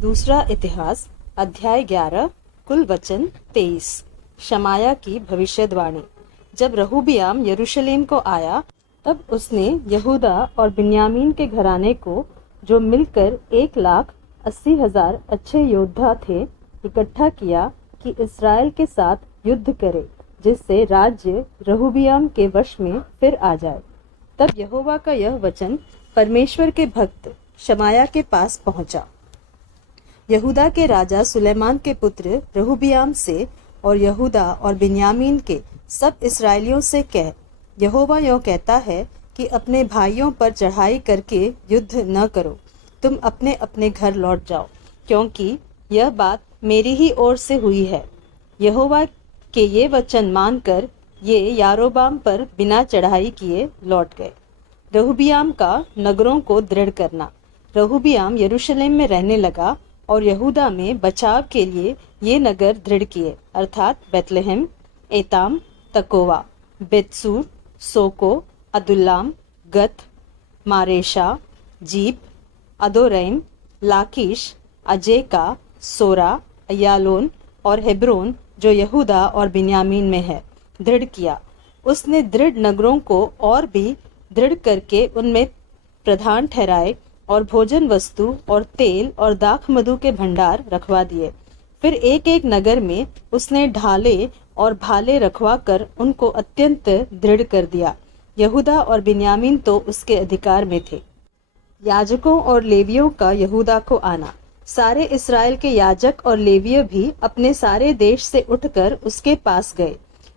दूसरा इतिहास अध्याय 11 कुल वचन 23। शमाया की भविष्यवाणी। जब रहोबियाम यरूशलेम को आया तब उसने यहूदा और बिन्यामीन के घराने को, जो मिलकर 1,80,000 अच्छे योद्धा थे, इकट्ठा किया कि इस्राएल के साथ युद्ध करे, जिससे राज्य रहोबियाम के वश में फिर आ जाए। तब यहोवा का यह वचन परमेश्वर के भक्त शमाया के पास पहुंचा। यहूदा के राजा सुलेमान के पुत्र रहोबियाम से और यहूदा और बिन्यामीन के सब इस्राएलियों से कह, यहोवा यों कहता है कि अपने भाइयों पर चढ़ाई करके युद्ध न करो, तुम अपने अपने घर लौट जाओ, क्योंकि यह बात मेरी ही ओर से हुई है। यहोवा के ये वचन मानकर ये यारोबाम पर बिना चढ़ाई किए लौट गए। रहोबियाम का नगरों को दृढ़ करना। रहोबियाम यरूशलेम में रहने लगा और यहूदा में बचाव के लिए ये नगर दृढ़ किए, अर्थात बेतलहम, एताम, तकोवा, बेतसूर, सोको, अदुल्लाम, गत, मारेशा, जीप, अदोरैम, लाकीश, अजेका, सोरा, अयालोन और हेब्रोन, जो यहूदा और बिन्यामीन में है, दृढ़ किया। उसने दृढ़ नगरों को और भी दृढ़ करके उनमें प्रधान ठहराए और भोजन वस्तु और तेल और दाख मधु के भंडार रखवा दिए। फिर एक एक नगर में उसने ढाले और भाले रखवा कर उनको अत्यंत दृढ़ कर दिया। यहूदा और बिन्यामीन तो उसके अधिकार में थे। याजकों और लेवियों का यहूदा को आना। सारे इस्राएल के याजक और लेवीय भी अपने सारे देश से उठकर उसके पास गए।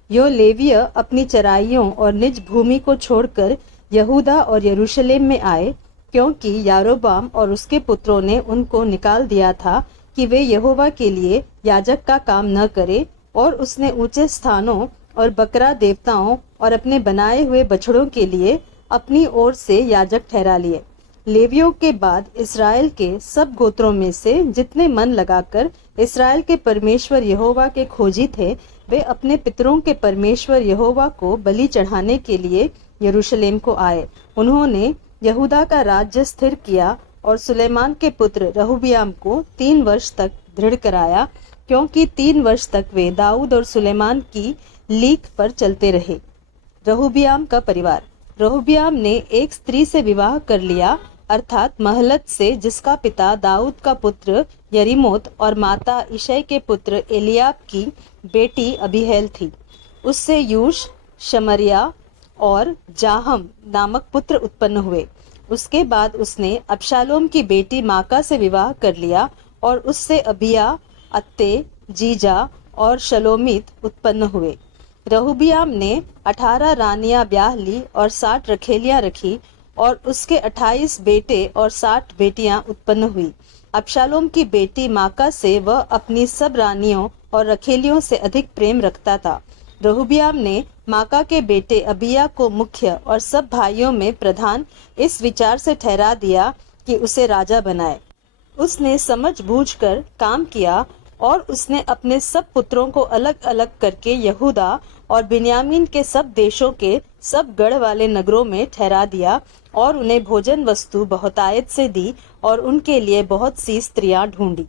यो लेवीय अपनी चराइयों और निज भूमि को छोड़कर यहूदा और यरूशलेम में आए, क्योंकि यारोबाम और उसके पुत्रों ने उनको निकाल दिया था कि वे यहोवा के लिए याजक का काम न करें, और उसने ऊंचे स्थानों और बकरा देवताओं और अपने बनाए हुए बछड़ों के लिए अपनी ओर से याजक ठहरा लिए। लेवियों के बाद इस्राएल के सब गोत्रों में से जितने मन लगाकर इस्राएल के परमेश्वर यहोवा के खोजी थे, वे अपने पितरों के परमेश्वर यहोवा को बलि चढ़ाने के लिए यरूशलेम को आए। उन्होंने यहूदा का राज्य स्थिर किया और सुलेमान के पुत्र रहोबियाम को 3 वर्ष तक दृढ़ कराया, क्योंकि 3 वर्ष तक वे दाऊद और सुलेमान की लीक पर चलते रहे। रहोबियाम का परिवार। रहोबियाम ने एक स्त्री से विवाह कर लिया, अर्थात महलत से, जिसका पिता दाऊद का पुत्र यरीमोत और माता इशै के पुत्र एलियाब की बेटी अबीहैल थी। उससे यूश, शमरिया और जाहम नामक पुत्र उत्पन्न हुए। उसके बाद उसने अबशालोम की बेटी माका से विवाह कर लिया और उससे अबिया, अत्ते, जीजा और शलोमीत उत्पन्न हुए। रहोबियाम ने 18 रानियां ब्याह ली और 60 रखेलियां रखी, और उसके 28 बेटे और 60 बेटियां उत्पन्न हुई। अबशालोम की बेटी माका से वह अपनी सब रानियों और रखेलियों से अधिक प्रेम रखता था। रहोबियाम ने माका के बेटे अबिया को मुख्य और सब भाइयों में प्रधान इस विचार से ठहरा दिया कि उसे राजा बनाए। उसने समझ बूझकर काम किया और उसने अपने सब पुत्रों को अलग अलग करके यहूदा और बिन्यामीन के सब देशों के सब गढ़ वाले नगरों में ठहरा दिया और उन्हें भोजन वस्तु बहुतायत से दी और उनके लिए बहुत सी स्त्रियां ढूंढी।